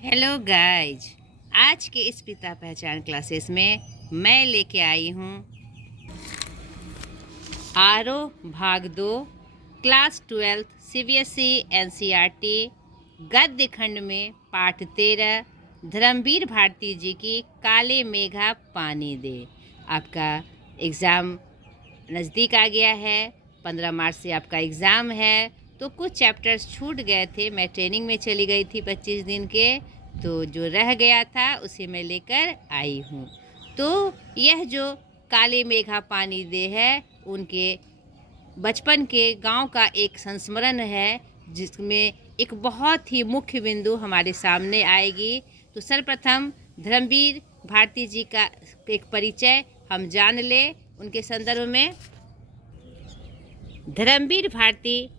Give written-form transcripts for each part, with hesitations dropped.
Hello guys, आज के इस पिता पहचान क्लासेस में मैं लेके आई हूँ भाग 2 क्लास 12 CBSE NCERT गद्य खंड में पाठ 13 धर्मवीर भारती जी की काले मेघा पानी दे। आपका एग्ज़ाम नज़दीक आ गया है। 15 मार्च से आपका एग्ज़ाम है, तो कुछ चैप्टर्स छूट गए थे। मैं ट्रेनिंग में चली गई थी 25 दिन के, तो जो रह गया था उसे मैं लेकर आई हूँ। तो यह जो काले मेघा पानी दे है, उनके बचपन के गांव का एक संस्मरण है, जिसमें एक बहुत ही मुख्य बिंदु हमारे सामने आएगी। तो सर्वप्रथम धर्मवीर भारती जी का एक परिचय हम जान ले। उनके संदर्भ में धर्मवीर भारती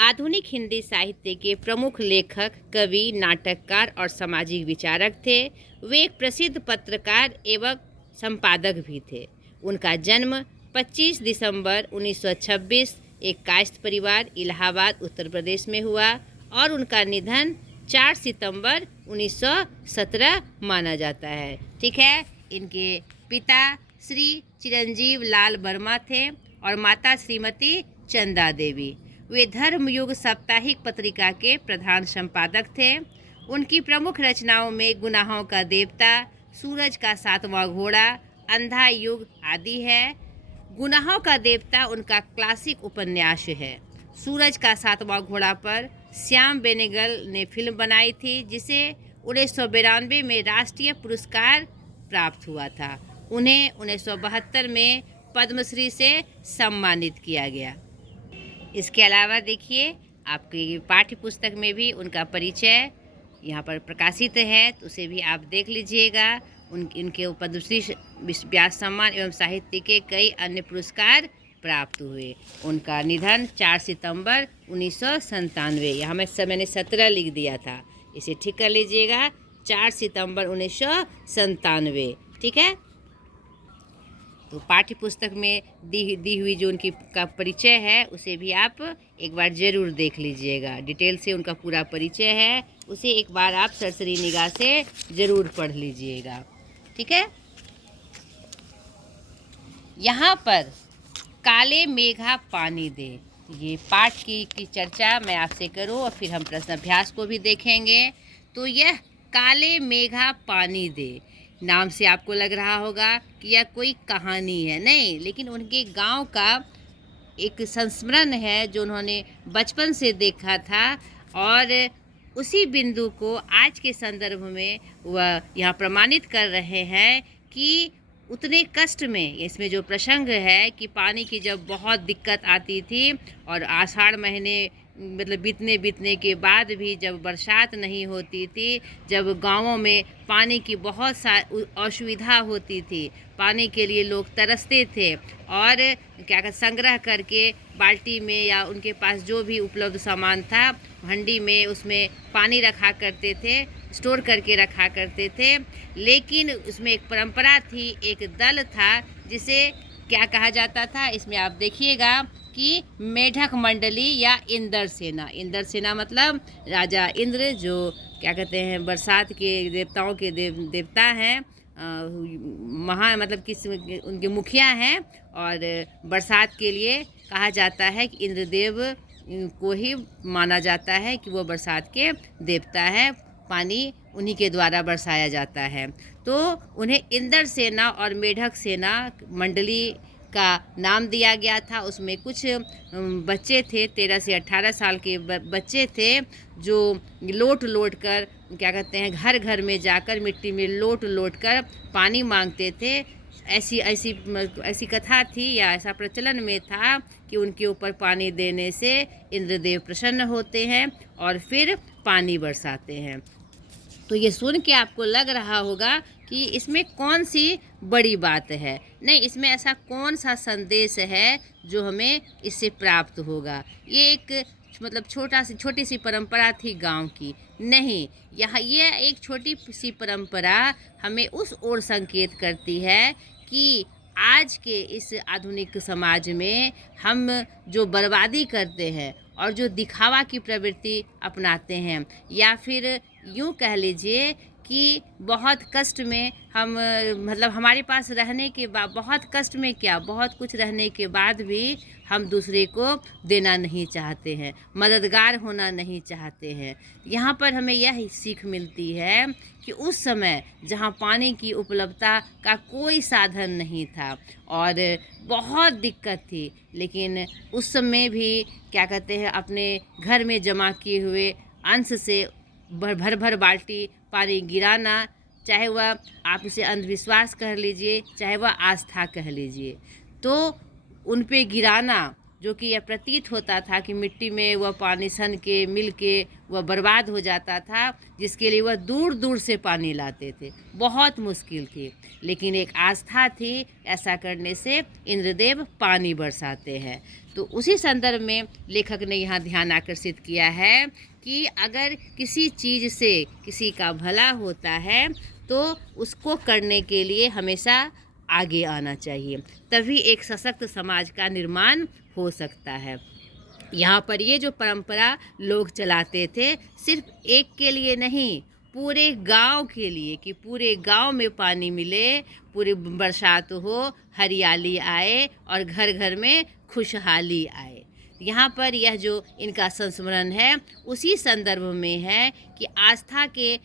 आधुनिक हिंदी साहित्य के प्रमुख लेखक, कवि, नाटककार और सामाजिक विचारक थे। वे एक प्रसिद्ध पत्रकार एवं संपादक भी थे। उनका जन्म 25 दिसंबर 1926 एक कायस्थ परिवार इलाहाबाद उत्तर प्रदेश में हुआ और उनका निधन 4 सितंबर 1917 माना जाता है। ठीक है। इनके पिता श्री चिरंजीव लाल वर्मा थे और माता श्रीमती चंदा देवी। वे धर्मयुग साप्ताहिक पत्रिका के प्रधान संपादक थे। उनकी प्रमुख रचनाओं में गुनाहों का देवता, सूरज का सातवां घोड़ा, अंधा युग आदि है। गुनाहों का देवता उनका क्लासिक उपन्यास है। सूरज का सातवां घोड़ा पर श्याम बेनेगल ने फिल्म बनाई थी, जिसे 1992 में राष्ट्रीय पुरस्कार प्राप्त हुआ था। उन्हें 1972 में पद्मश्री से सम्मानित किया गया। इसके अलावा देखिए, आपकी पाठ्य पुस्तक में भी उनका परिचय यहाँ पर प्रकाशित है, तो उसे भी आप देख लीजिएगा। उनके पद्मश्री व्यास सम्मान एवं साहित्य के कई अन्य पुरस्कार प्राप्त हुए। उनका निधन 4 सितंबर 1997, यहाँ मैंने 17 लिख दिया था, इसे ठीक कर लीजिएगा। 4 सितंबर 1997, ठीक है। तो पाठ्य पुस्तक में दी हुई जो उनकी का परिचय है, उसे भी आप एक बार ज़रूर देख लीजिएगा। डिटेल से उनका पूरा परिचय है, उसे एक बार आप सरसरी निगाह से ज़रूर पढ़ लीजिएगा। ठीक है। यहाँ पर काले मेघा पानी दे, ये पाठ की चर्चा मैं आपसे करूँ और फिर हम प्रश्न अभ्यास को भी देखेंगे। तो यह काले मेघा पानी दे, नाम से आपको लग रहा होगा कि यह कोई कहानी है। नहीं, लेकिन उनके गांव का एक संस्मरण है जो उन्होंने बचपन से देखा था, और उसी बिंदु को आज के संदर्भ में वह यहाँ प्रमाणित कर रहे हैं कि उतने कष्ट में, इसमें जो प्रसंग है कि पानी की जब बहुत दिक्कत आती थी और आषाढ़ महीने मतलब बीतने के बाद भी जब बरसात नहीं होती थी, जब गांवों में पानी की बहुत असुविधा होती थी, पानी के लिए लोग तरसते थे और संग्रह करके बाल्टी में या उनके पास जो भी उपलब्ध सामान था, हंडी में उसमें पानी रखा करते थे, स्टोर करके रखा करते थे। लेकिन उसमें एक परंपरा थी, एक दल था जिसे क्या कहा जाता था, इसमें आप देखिएगा कि मेढक मंडली या इंद्र सेना। इंद्र सेना मतलब राजा इंद्र, जो क्या कहते हैं बरसात के देवताओं के देवता हैं, मतलब किस उनके मुखिया हैं, और बरसात के लिए कहा जाता है कि इंद्रदेव को ही माना जाता है कि वो बरसात के देवता हैं, पानी उन्हीं के द्वारा बरसाया जाता है। तो उन्हें इंद्र सेना और मेढक सेना मंडली का नाम दिया गया था। उसमें कुछ बच्चे थे, 13 से 18 साल के बच्चे थे, जो लोट कर क्या कहते हैं घर घर में जाकर मिट्टी में लोट कर पानी मांगते थे। ऐसी कथा थी या ऐसा प्रचलन में था कि उनके ऊपर पानी देने से इंद्रदेव प्रसन्न होते हैं और फिर पानी बरसाते हैं। तो ये सुन के आपको लग रहा होगा कि इसमें कौन सी बड़ी बात है। नहीं, इसमें ऐसा कौन सा संदेश है जो हमें इससे प्राप्त होगा। ये एक मतलब छोटी सी परंपरा थी गांव की। नहीं, ये एक छोटी सी परंपरा हमें उस ओर संकेत करती है कि आज के इस आधुनिक समाज में हम जो बर्बादी करते हैं और जो दिखावा की प्रवृत्ति अपनाते हैं, या फिर यूँ कह लीजिए कि बहुत कष्ट में हम मतलब हमारे पास रहने के बाद बहुत कष्ट में क्या बहुत कुछ रहने के बाद भी हम दूसरे को देना नहीं चाहते हैं, मददगार होना नहीं चाहते हैं। यहाँ पर हमें यह सीख मिलती है कि उस समय जहाँ पानी की उपलब्धता का कोई साधन नहीं था और बहुत दिक्कत थी, लेकिन उस समय भी क्या कहते हैं अपने घर में जमा किए हुए अंश से भर भर बाल्टी पानी गिराना, चाहे वह आप उसे अंधविश्वास कह लीजिए, चाहे वह आस्था कह लीजिए, तो उन पे गिराना जो कि यह प्रतीत होता था कि मिट्टी में वह पानी सन के मिल के वह बर्बाद हो जाता था, जिसके लिए वह दूर दूर से पानी लाते थे। बहुत मुश्किल थी, लेकिन एक आस्था थी, ऐसा करने से इंद्रदेव पानी बरसाते हैं। तो उसी संदर्भ में लेखक ने यहाँ ध्यान आकर्षित किया है कि अगर किसी चीज़ से किसी का भला होता है तो उसको करने के लिए हमेशा आगे आना चाहिए, तभी एक सशक्त समाज का निर्माण हो सकता है। यहाँ पर ये जो परंपरा लोग चलाते थे सिर्फ एक के लिए नहीं, पूरे गांव के लिए, कि पूरे गांव में पानी मिले, पूरी बरसात हो, हरियाली आए और घर घर में खुशहाली आए। यहाँ पर यह जो इनका संस्मरण है उसी संदर्भ में है कि आस्था के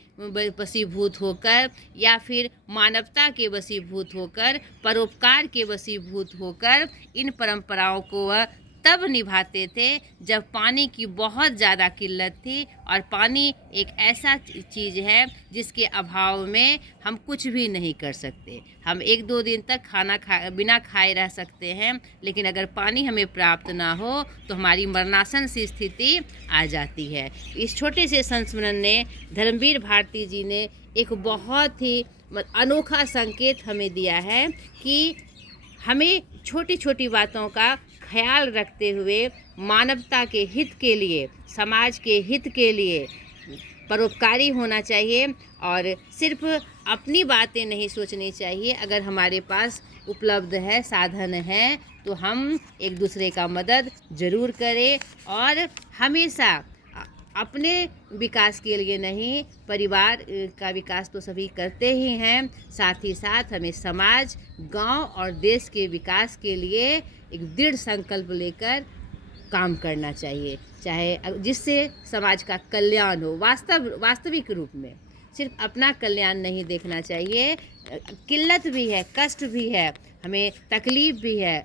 वशीभूत होकर या फिर मानवता के वशीभूत होकर, परोपकार के वशीभूत होकर इन परंपराओं को वह तब निभाते थे जब पानी की बहुत ज़्यादा किल्लत थी। और पानी एक ऐसा चीज़ है जिसके अभाव में हम कुछ भी नहीं कर सकते। हम 1-2 दिन तक बिना खाए रह सकते हैं, लेकिन अगर पानी हमें प्राप्त ना हो तो हमारी मरणासन सी स्थिति आ जाती है। इस छोटे से संस्मरण ने धर्मवीर भारती जी ने एक बहुत ही अनोखा संकेत हमें दिया है कि हमें छोटी छोटी बातों का ख्याल रखते हुए मानवता के हित के लिए, समाज के हित के लिए परोपकारी होना चाहिए और सिर्फ अपनी बातें नहीं सोचनी चाहिए। अगर हमारे पास उपलब्ध है, साधन है, तो हम एक दूसरे का मदद ज़रूर करें और हमेशा अपने विकास के लिए नहीं, परिवार का विकास तो सभी करते ही हैं, साथ ही साथ हमें समाज, गांव और देश के विकास के लिए एक दृढ़ संकल्प लेकर काम करना चाहिए, चाहे जिससे समाज का कल्याण हो वास्तविक रूप में। सिर्फ अपना कल्याण नहीं देखना चाहिए, किल्लत भी है, कष्ट भी है, हमें तकलीफ़ भी है,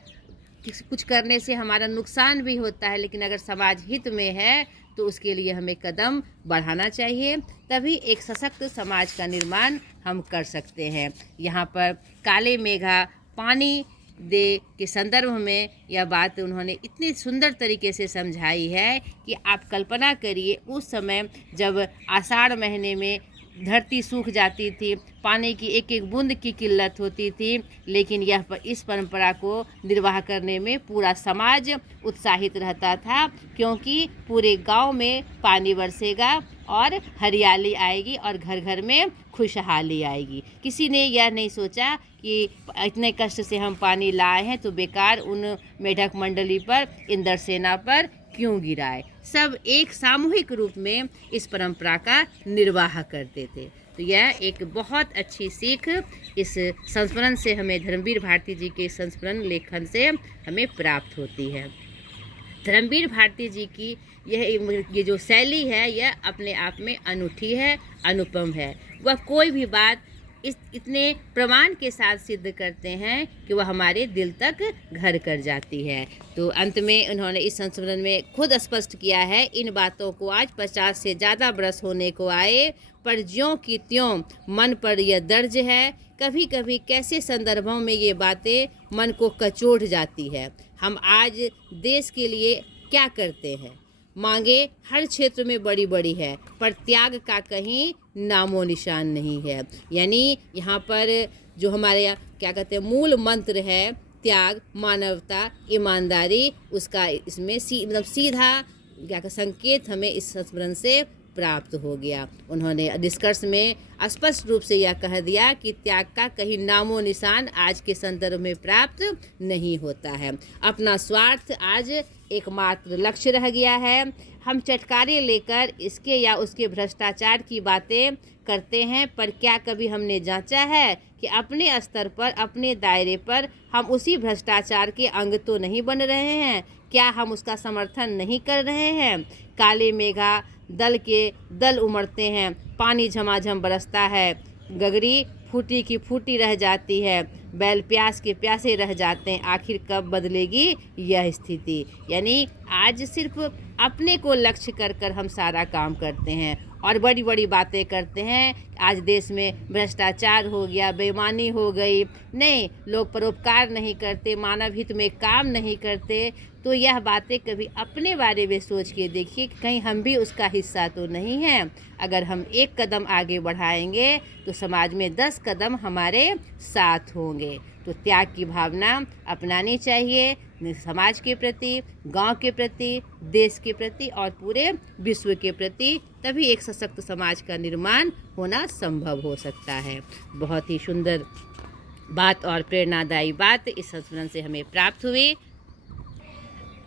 कुछ करने से हमारा नुकसान भी होता है, लेकिन अगर समाज हित में है तो उसके लिए हमें कदम बढ़ाना चाहिए, तभी एक सशक्त समाज का निर्माण हम कर सकते हैं। यहाँ पर काले मेघा पानी दे के संदर्भ में यह बात उन्होंने इतनी सुंदर तरीके से समझाई है कि आप कल्पना करिए उस समय जब आषाढ़ महीने में धरती सूख जाती थी, पानी की एक एक बूंद की किल्लत होती थी, लेकिन इस परंपरा को निर्वाह करने में पूरा समाज उत्साहित रहता था, क्योंकि पूरे गांव में पानी बरसेगा और हरियाली आएगी और घर घर में खुशहाली आएगी। किसी ने यह नहीं सोचा कि इतने कष्ट से हम पानी लाए हैं तो बेकार उन मेढक मंडली पर, इंद्र सेना पर क्यों गिराए। सब एक सामूहिक रूप में इस परंपरा का निर्वाह करते थे। तो यह एक बहुत अच्छी सीख इस संस्मरण से हमें, धर्मवीर भारती जी के संस्मरण लेखन से हमें प्राप्त होती है। धर्मवीर भारती जी की ये जो शैली है यह अपने आप में अनूठी है, अनुपम है। वह कोई भी बात इतने प्रमाण के साथ सिद्ध करते हैं कि वह हमारे दिल तक घर कर जाती है। तो अंत में उन्होंने इस संस्मरण में खुद स्पष्ट किया है, इन बातों को आज 50 से ज़्यादा बरस होने को आए, पर ज्यों की त्यों मन पर यह दर्ज है। कभी कभी कैसे संदर्भों में ये बातें मन को कचोट जाती है। हम आज देश के लिए क्या करते हैं, मांगे हर क्षेत्र में बड़ी बड़ी है, पर त्याग का कहीं नामो निशान नहीं है। यानी यहाँ पर जो हमारे यहाँ क्या कहते हैं मूल मंत्र है, त्याग, मानवता, ईमानदारी, उसका इसमें मतलब सीधा क्या संकेत हमें इस संस्मरण से प्राप्त हो गया। उन्होंने निष्कर्ष में स्पष्ट रूप से यह कह दिया कि त्याग का कहीं नामो निशान आज के संदर्भ में प्राप्त नहीं होता है। अपना स्वार्थ आज एकमात्र लक्ष्य रह गया है। हम चटकारे लेकर इसके या उसके भ्रष्टाचार की बातें करते हैं, पर क्या कभी हमने जांचा है कि अपने स्तर पर, अपने दायरे पर हम उसी भ्रष्टाचार के अंग तो नहीं बन रहे हैं? क्या हम उसका समर्थन नहीं कर रहे हैं? काले मेघा दल के दल उमड़ते हैं, पानी झमाझम बरसता है, गगरी फूटी की फूटी रह जाती है, बैल प्यास के प्यासे रह जाते हैं। आखिर कब बदलेगी यह स्थिति? यानी आज सिर्फ अपने को लक्ष्य कर कर हम सारा काम करते हैं और बड़ी बड़ी बातें करते हैं। आज देश में भ्रष्टाचार हो गया, बेईमानी हो गई, नहीं, लोग परोपकार नहीं करते, मानव हित में काम नहीं करते। तो यह बातें कभी अपने बारे में सोच के देखिए कि कहीं हम भी उसका हिस्सा तो नहीं हैं। अगर हम एक कदम आगे बढ़ाएंगे तो समाज में 10 कदम हमारे साथ होंगे। तो त्याग की भावना अपनानी चाहिए, समाज के प्रति, गांव के प्रति, देश के प्रति और पूरे विश्व के प्रति। तभी एक सशक्त समाज का निर्माण होना संभव हो सकता है। बहुत ही सुंदर बात और प्रेरणादायी बात इस संस्मरण से हमें प्राप्त हुई।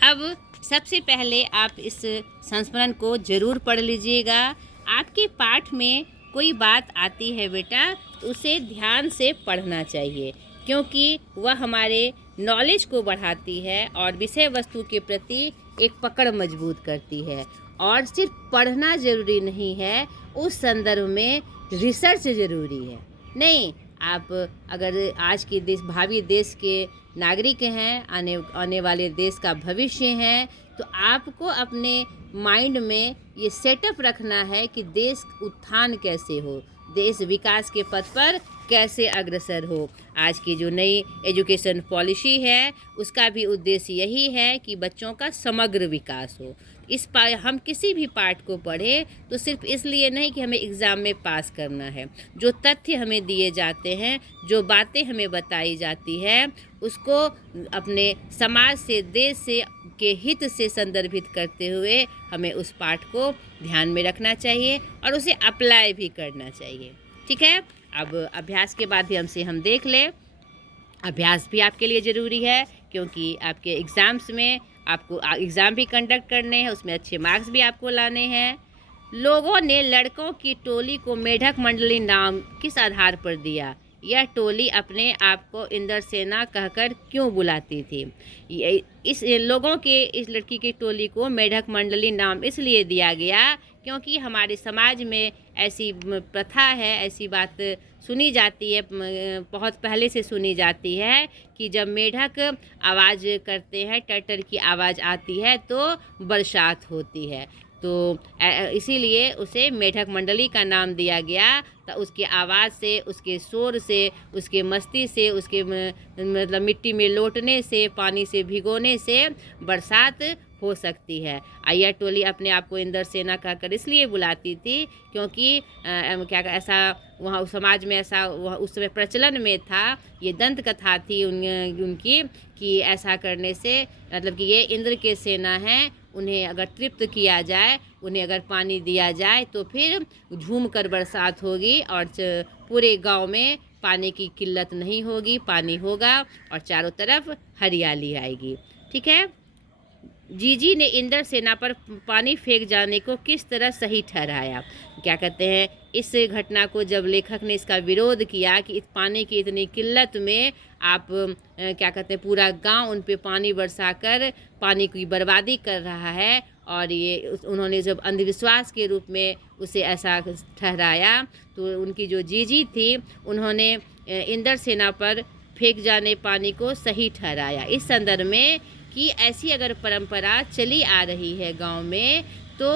अब सबसे पहले आप इस संस्मरण को ज़रूर पढ़ लीजिएगा। आपके पाठ में कोई बात आती है बेटा, तो उसे ध्यान से पढ़ना चाहिए, क्योंकि वह हमारे नॉलेज को बढ़ाती है और विषय वस्तु के प्रति एक पकड़ मजबूत करती है। और सिर्फ पढ़ना ज़रूरी नहीं है, उस संदर्भ में रिसर्च ज़रूरी है। नहीं, आप अगर आज के भावी देश के नागरिक हैं, आने वाले देश का भविष्य हैं, तो आपको अपने माइंड में ये सेटअप रखना है कि देश उत्थान कैसे हो, देश विकास के पथ पर कैसे अग्रसर हो। आज की जो नई एजुकेशन पॉलिसी है उसका भी उद्देश्य यही है कि बच्चों का समग्र विकास हो। हम किसी भी पाठ को पढ़ें तो सिर्फ इसलिए नहीं कि हमें एग्ज़ाम में पास करना है। जो तथ्य हमें दिए जाते हैं, जो बातें हमें बताई जाती है, उसको अपने समाज से, देश से के हित से संदर्भित करते हुए हमें उस पाठ को ध्यान में रखना चाहिए और उसे अप्लाई भी करना चाहिए। ठीक है, अब अभ्यास के माध्यम से हम देख लें। अभ्यास भी आपके लिए ज़रूरी है, क्योंकि आपके एग्ज़ाम्स में आपको एग्ज़ाम भी कंडक्ट करने हैं, उसमें अच्छे मार्क्स भी आपको लाने हैं। लोगों ने लड़कों की टोली को मेढक मंडली नाम किस आधार पर दिया? यह टोली अपने आप को इंद्रसेना कहकर क्यों बुलाती थी? इस लड़की की टोली को मेढक मंडली नाम इसलिए दिया गया क्योंकि हमारे समाज में ऐसी प्रथा है, ऐसी बात सुनी जाती है, बहुत पहले से सुनी जाती है कि जब मेढक आवाज़ करते हैं, टटर की आवाज़ आती है तो बरसात होती है। तो इसीलिए उसे मेढक मंडली का नाम दिया गया। तो उसके आवाज़ से, उसके शोर से, उसके मस्ती से, उसके मतलब मिट्टी में लौटने से, पानी से भिगोने से बरसात हो सकती है। यह टोली अपने आप को इंद्रसेना कहकर इसलिए बुलाती थी क्योंकि ऐसा वहाँ उस समाज में ऐसा उस समय प्रचलन में था, ये दंत कथा थी उनकी कि ऐसा करने से मतलब कि ये इंद्र के सेना हैं, उन्हें अगर तृप्त किया जाए, उन्हें अगर पानी दिया जाए तो फिर झूम कर बरसात होगी और पूरे गांव में पानी की किल्लत नहीं होगी, पानी होगा और चारों तरफ हरियाली आएगी। ठीक है, जीजी ने इंद्र सेना पर पानी फेंक जाने को किस तरह सही ठहराया? क्या कहते हैं, इस घटना को जब लेखक ने इसका विरोध किया कि इस पानी की इतनी किल्लत में आप क्या कहते हैं पूरा गांव उन पे पानी बरसाकर पानी की बर्बादी कर रहा है, और ये उन्होंने जब अंधविश्वास के रूप में उसे ऐसा ठहराया तो उनकी जो जीजी थी उन्होंने इंद्र सेना पर फेंक जाने पानी को सही ठहराया। इस संदर्भ में कि ऐसी अगर परंपरा चली आ रही है गांव में तो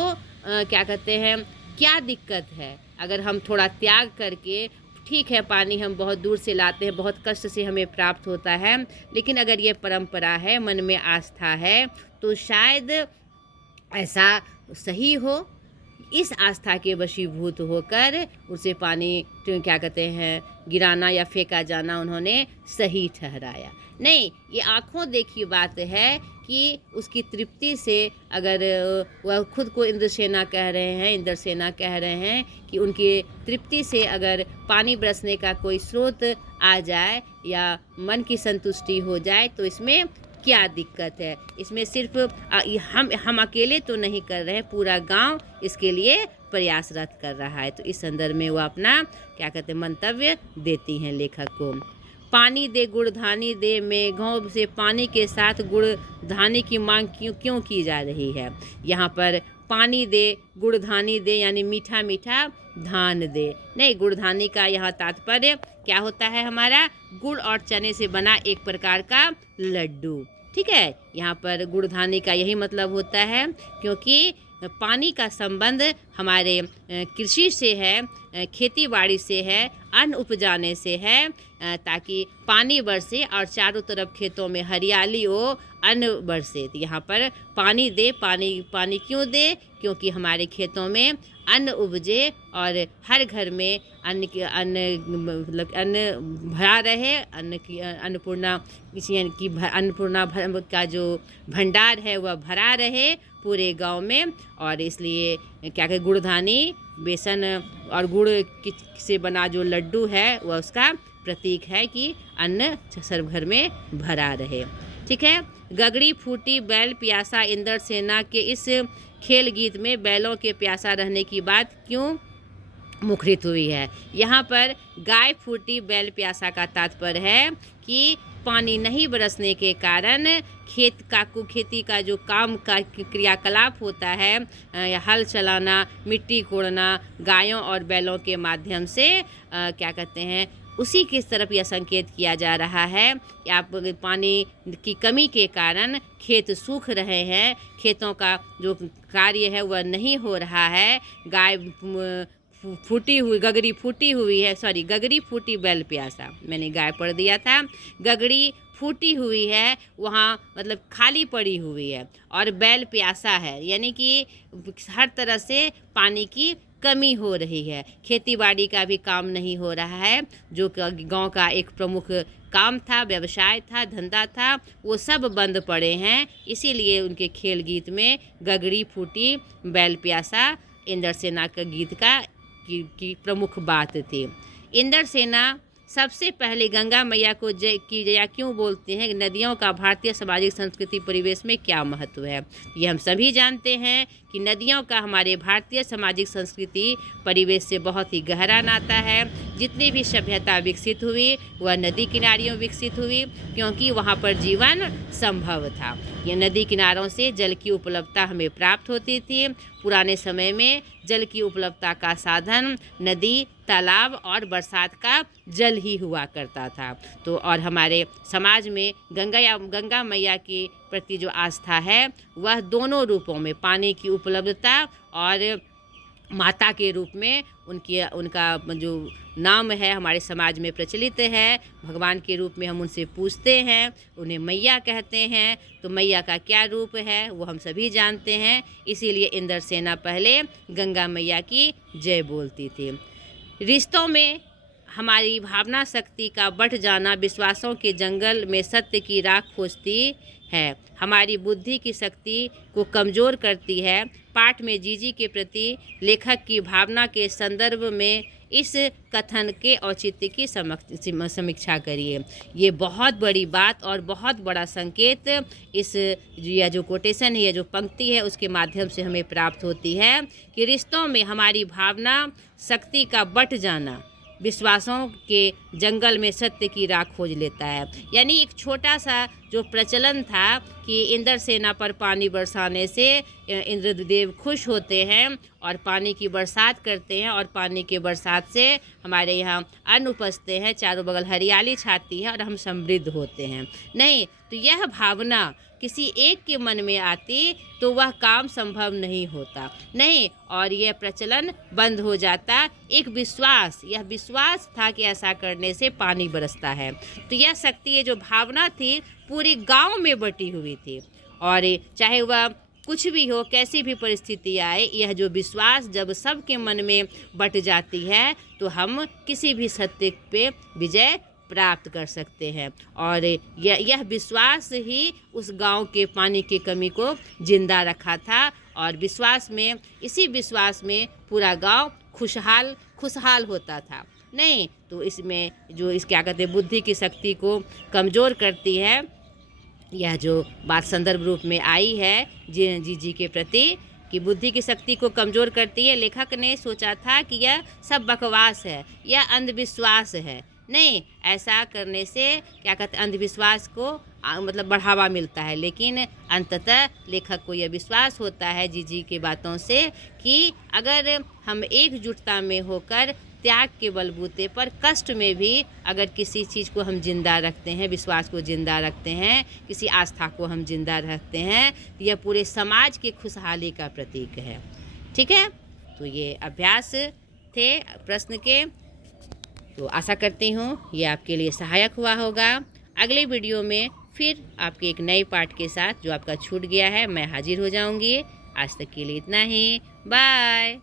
क्या कहते हैं, क्या दिक्कत है अगर हम थोड़ा त्याग करके, ठीक है पानी हम बहुत दूर से लाते हैं, बहुत कष्ट से हमें प्राप्त होता है, लेकिन अगर ये परंपरा है, मन में आस्था है, तो शायद ऐसा सही हो। इस आस्था के वशीभूत होकर उसे पानी क्या कहते हैं गिराना या फेंका जाना उन्होंने सही ठहराया। नहीं, ये आँखों देखी बात है कि उसकी तृप्ति से अगर वह खुद को इंद्रसेना कह रहे हैं, इंद्रसेना कह रहे हैं कि उनकी तृप्ति से अगर पानी बरसने का कोई स्रोत आ जाए या मन की संतुष्टि हो जाए तो इसमें क्या दिक्कत है। इसमें सिर्फ हम अकेले तो नहीं कर रहे हैं, पूरा गांव इसके लिए प्रयासरत कर रहा है। तो इस संदर्भ में वो अपना क्या कहते हैं मंतव्य देती हैं लेखक को। पानी दे गुड़धानी दे, मेघों से पानी के साथ गुड़धानी की मांग क्यों क्यों की जा रही है। यहाँ पर पानी दे गुड़धानी दे यानी मीठा मीठा धान दे, नहीं, गुड़धानी का यहाँ तात्पर्य क्या होता है, हमारा गुड़ और चने से बना एक प्रकार का लड्डू। ठीक है, यहाँ पर गुड़धानी का यही मतलब होता है, क्योंकि पानी का संबंध हमारे कृषि से है, खेती बाड़ी से है, अन्न उपजाने से है, ताकि पानी बरसे और चारों तरफ खेतों में हरियाली हो, अन्न बरसे। तो यहाँ पर पानी दे, पानी क्यों दे, क्योंकि हमारे खेतों में अन्न उपजे और हर घर में अन्न भरा रहे, अन्नपूर्णा का जो भंडार है वह भरा रहे पूरे गांव में। और इसलिए क्या कहे, गुड़धानी बेसन और गुड़ से बना जो लड्डू है वह उसका प्रतीक है कि अन्न सर्व घर में भरा रहे। ठीक है, गगड़ी फूटी बैल प्यासा इंद्र सेना के इस खेल गीत में बैलों के प्यासा रहने की बात क्यों मुखरित हुई है। यहाँ पर गाय फूटी बैल प्यासा का तात्पर्य है कि पानी नहीं बरसने के कारण खेती का जो काम का क्रियाकलाप होता है, हल चलाना, मिट्टी कोड़ना, गायों और बैलों के माध्यम से क्या कहते हैं, उसी की तरफ यह संकेत किया जा रहा है कि आप पानी की कमी के कारण खेत सूख रहे हैं, खेतों का जो कार्य है वह नहीं हो रहा है। गाय फूटी हुई, गगरी फूटी हुई है, सॉरी, गगरी फूटी बैल प्यासा, मैंने गाय पढ़ दिया था। गगड़ी फूटी हुई है, वहाँ मतलब खाली पड़ी हुई है, और बैल प्यासा है, यानी कि हर तरह से पानी की कमी हो रही है। खेती बाड़ी का भी काम नहीं हो रहा है, जो गांव का एक प्रमुख काम था, व्यवसाय था, धंधा था, वो सब बंद पड़े हैं। इसीलिए उनके खेल गीत में गगड़ी फूटी बैल प्यासा इंद्र सेना का गीत की प्रमुख बात थी। इंद्र सेना सबसे पहले गंगा मैया को जया क्यों बोलते हैं, नदियों का भारतीय सामाजिक संस्कृति परिवेश में क्या महत्व है। ये हम सभी जानते हैं कि नदियों का हमारे भारतीय सामाजिक संस्कृति परिवेश से बहुत ही गहरा नाता है। जितनी भी सभ्यता विकसित हुई वह नदी किनारियों विकसित हुई, क्योंकि वहाँ पर जीवन संभव था। ये नदी किनारों से जल की उपलब्धता हमें प्राप्त होती थी। पुराने समय में जल की उपलब्धता का साधन नदी, तालाब और बरसात का जल ही हुआ करता था। तो और हमारे समाज में गंगा मैया के प्रति जो आस्था है वह दोनों रूपों में, पानी की उपलब्धता और माता के रूप में उनका जो नाम है हमारे समाज में प्रचलित है। भगवान के रूप में हम उनसे पूछते हैं, उन्हें मैया कहते हैं। तो मैया का क्या रूप है वो हम सभी जानते हैं। इसीलिए इंद्र सेना पहले गंगा मैया की जय बोलती थी। रिश्तों में हमारी भावना शक्ति का बढ़ जाना विश्वासों के जंगल में सत्य की राख खोजती है, हमारी बुद्धि की शक्ति को कमज़ोर करती है। पाठ में जीजी के प्रति लेखक की भावना के संदर्भ में इस कथन के औचित्य की समीक्षा करिए। ये बहुत बड़ी बात और बहुत बड़ा संकेत इस यह जो कोटेशन है, यह जो पंक्ति है, उसके माध्यम से हमें प्राप्त होती है कि रिश्तों में हमारी भावना शक्ति का बढ़ जाना विश्वासों के जंगल में सत्य की राख खोज लेता है। यानी एक छोटा सा जो प्रचलन था कि इंद्र सेना पर पानी बरसाने से इंद्रदेव खुश होते हैं और पानी की बरसात करते हैं, और पानी के बरसात से हमारे यहाँ अन्न उपजते हैं, चारों बगल हरियाली छाती है और हम समृद्ध होते हैं। नहीं, तो यह भावना किसी एक के मन में आती तो वह काम संभव नहीं होता, नहीं, और यह प्रचलन बंद हो जाता। एक विश्वास, यह विश्वास था कि ऐसा करने से पानी बरसता है। तो यह शक्ति, ये जो भावना थी पूरी गांव में बटी हुई थी, और चाहे वह कुछ भी हो, कैसी भी परिस्थिति आए, यह जो विश्वास जब सबके मन में बट जाती है तो हम किसी भी सत्य पे विजय प्राप्त कर सकते हैं। और यह विश्वास ही उस गांव के पानी की कमी को जिंदा रखा था, और विश्वास में, इसी विश्वास में पूरा गांव खुशहाल होता था। नहीं तो इसमें जो क्या कहते हैं, बुद्धि की शक्ति को कमज़ोर करती है यह जो बात संदर्भ रूप में आई है जीजी के प्रति कि बुद्धि की शक्ति को कमज़ोर करती है, लेखक ने सोचा था कि यह सब बकवास है, यह अंधविश्वास है। नहीं, ऐसा करने से क्या कहते हैं, अंधविश्वास को मतलब बढ़ावा मिलता है। लेकिन अंततः लेखक को यह विश्वास होता है जीजी के बातों से कि अगर हम एकजुटता में होकर त्याग के बलबूते पर कष्ट में भी अगर किसी चीज़ को हम जिंदा रखते हैं, विश्वास को जिंदा रखते हैं, किसी आस्था को हम जिंदा रखते हैं, तो यह पूरे समाज के खुशहाली का प्रतीक है। ठीक है, तो ये अभ्यास थे प्रश्न के, तो आशा करती हूँ ये आपके लिए सहायक हुआ होगा। अगले वीडियो में फिर आपके एक नए पाठ के साथ जो आपका छूट गया है मैं हाजिर हो जाऊँगी। आज तक के लिए इतना ही, बाय।